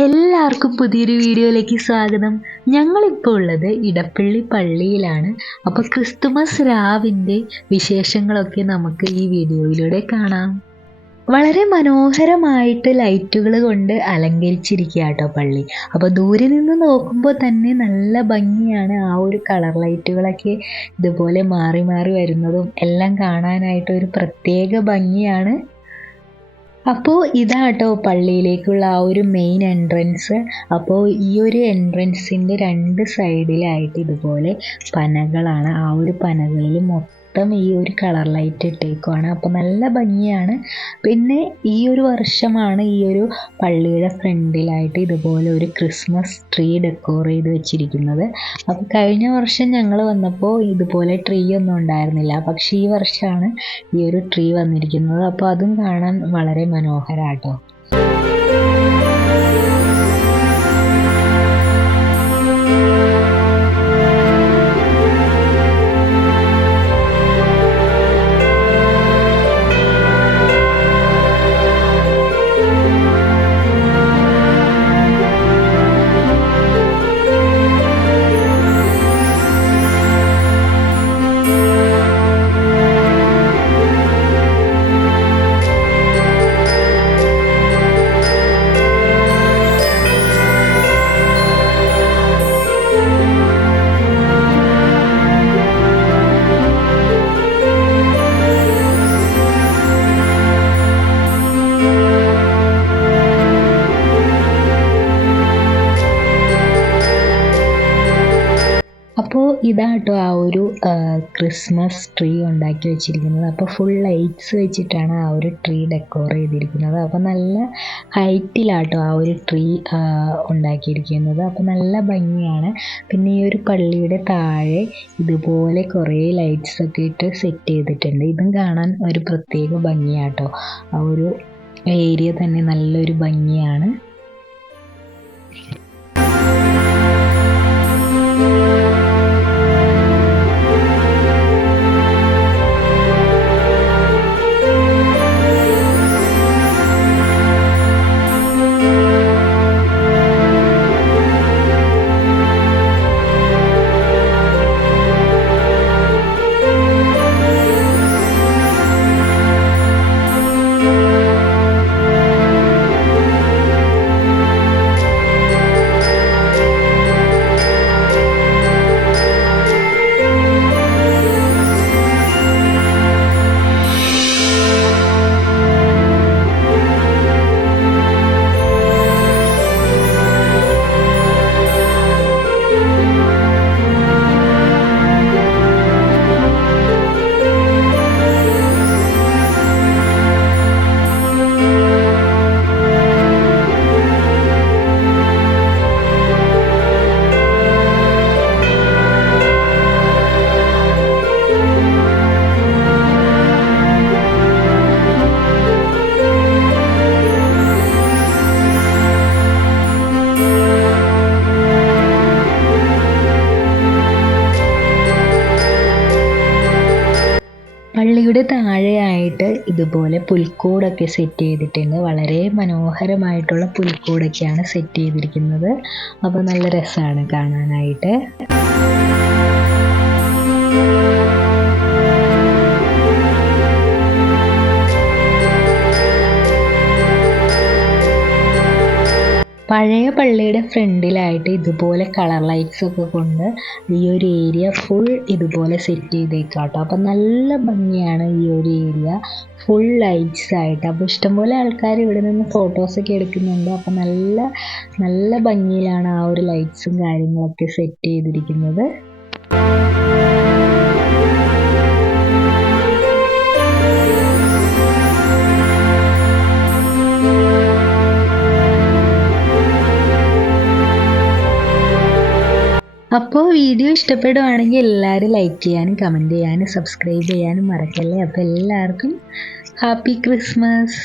എല്ലാവർക്കും പുതിയൊരു വീഡിയോയിലേക്ക് സ്വാഗതം. ഞങ്ങളിപ്പോൾ ഉള്ളത് ഇടപ്പള്ളി പള്ളിയിലാണ്. അപ്പോൾ ക്രിസ്തുമസ് രാവിൻ്റെ വിശേഷങ്ങളൊക്കെ നമുക്ക് ഈ വീഡിയോയിലൂടെ കാണാം. വളരെ മനോഹരമായിട്ട് ലൈറ്റുകൾ കൊണ്ട് അലങ്കരിച്ചിരിക്കുക കേട്ടോ പള്ളി. അപ്പോൾ ദൂരെ നിന്ന് നോക്കുമ്പോൾ തന്നെ നല്ല ഭംഗിയാണ്. ആ ഒരു കളർ ലൈറ്റുകളൊക്കെ ഇതുപോലെ മാറി മാറി വരുന്നതും എല്ലാം കാണാനായിട്ട് ഒരു പ്രത്യേക ഭംഗിയാണ്. അപ്പോൾ ഇതാട്ടോ പള്ളിയിലേക്കുള്ള ആ ഒരു മെയിൻ എൻട്രൻസ്. അപ്പോൾ ഈ ഒരു എൻട്രൻസിൻ്റെ രണ്ട് സൈഡിലായിട്ട് ഇതുപോലെ പനകളാണ്. ആ ഒരു പനകളിൽ മൊത്തം ഈ ഒരു കളർ ലൈറ്റ് ഇട്ടേക്കുവാണ്. അപ്പോൾ നല്ല ഭംഗിയാണ്. പിന്നെ ഈ ഒരു വർഷമാണ് ഈ ഒരു പള്ളിയുടെ ഫ്രണ്ടിലായിട്ട് ഇതുപോലെ ഒരു ക്രിസ്മസ് ട്രീ ഡെക്കോർ ചെയ്ത് വെച്ചിരിക്കുന്നത്. അപ്പോൾ കഴിഞ്ഞ വർഷം ഞങ്ങൾ വന്നപ്പോൾ ഇതുപോലെ ട്രീ ഒന്നും ഉണ്ടായിരുന്നില്ല. പക്ഷേ ഈ വർഷമാണ് ഈ ഒരു ട്രീ വന്നിരിക്കുന്നത്. അപ്പോൾ അതും കാണാൻ വളരെ മനോഹരാട്ടോ. അപ്പോൾ ഇതാട്ടോ ആ ഒരു ക്രിസ്മസ് ട്രീ ഉണ്ടാക്കി വെച്ചിരിക്കുന്നത്. അപ്പോൾ ഫുൾ ലൈറ്റ്സ് വെച്ചിട്ടാണ് ആ ഒരു ട്രീ ഡെക്കോർ ചെയ്തിരിക്കുന്നത്. അപ്പോൾ നല്ല ഹൈറ്റിലാട്ടോ ആ ഒരു ട്രീ ഉണ്ടാക്കിയിരിക്കുന്നത്. അപ്പോൾ നല്ല ഭംഗിയാണ്. പിന്നെ ഈ ഒരു പള്ളിയുടെ താഴെ ഇതുപോലെ കുറേ ലൈറ്റ്സ് ഒക്കെ ഇട്ട് സെറ്റ് ചെയ്തിട്ടുണ്ട്. ഇതും കാണാൻ ഒരു പ്രത്യേക ഭംഗിയാട്ടോ. ആ ഒരു ഏരിയ തന്നെ നല്ലൊരു ഭംഗിയാണ്. പള്ളിയുടെ താഴെയായിട്ട് ഇതുപോലെ പുൽക്കൂടൊക്കെ സെറ്റ് ചെയ്തിട്ടുണ്ട്. വളരെ മനോഹരമായിട്ടുള്ള പുൽക്കൂടൊക്കെയാണ് സെറ്റ് ചെയ്തിരിക്കുന്നത്. അപ്പോൾ നല്ല രസമാണ് കാണാനായിട്ട്. പഴയ പള്ളിയുടെ ഫ്രണ്ടിലായിട്ട് ഇതുപോലെ കളർ ലൈറ്റ്സ് ഒക്കെ കൊണ്ട് ഈ ഒരു ഏരിയ ഫുൾ ഇതുപോലെ സെറ്റ് ചെയ്തേക്കാട്ടോ. അപ്പം നല്ല ഭംഗിയാണ് ഈ ഒരു ഏരിയ ഫുൾ ലൈറ്റ്സ് ആയിട്ട്. അപ്പോൾ ഇഷ്ടംപോലെ ആൾക്കാർ ഇവിടെ നിന്ന് ഫോട്ടോസൊക്കെ എടുക്കുന്നുണ്ട്. അപ്പം നല്ല നല്ല ഭംഗിയിലാണ് ആ ഒരു ലൈറ്റ്സും കാര്യങ്ങളൊക്കെ സെറ്റ് ചെയ്തിരിക്കുന്നത്. അപ്പോൾ വീഡിയോ ഇഷ്ടപ്പെടുവാണെങ്കിൽ എല്ലാവരും ലൈക്ക് ചെയ്യാനും കമൻറ്റ് ചെയ്യാനും സബ്സ്ക്രൈബ് ചെയ്യാനും മറക്കല്ലേ. അപ്പോൾ എല്ലാവർക്കും ഹാപ്പി ക്രിസ്മസ്.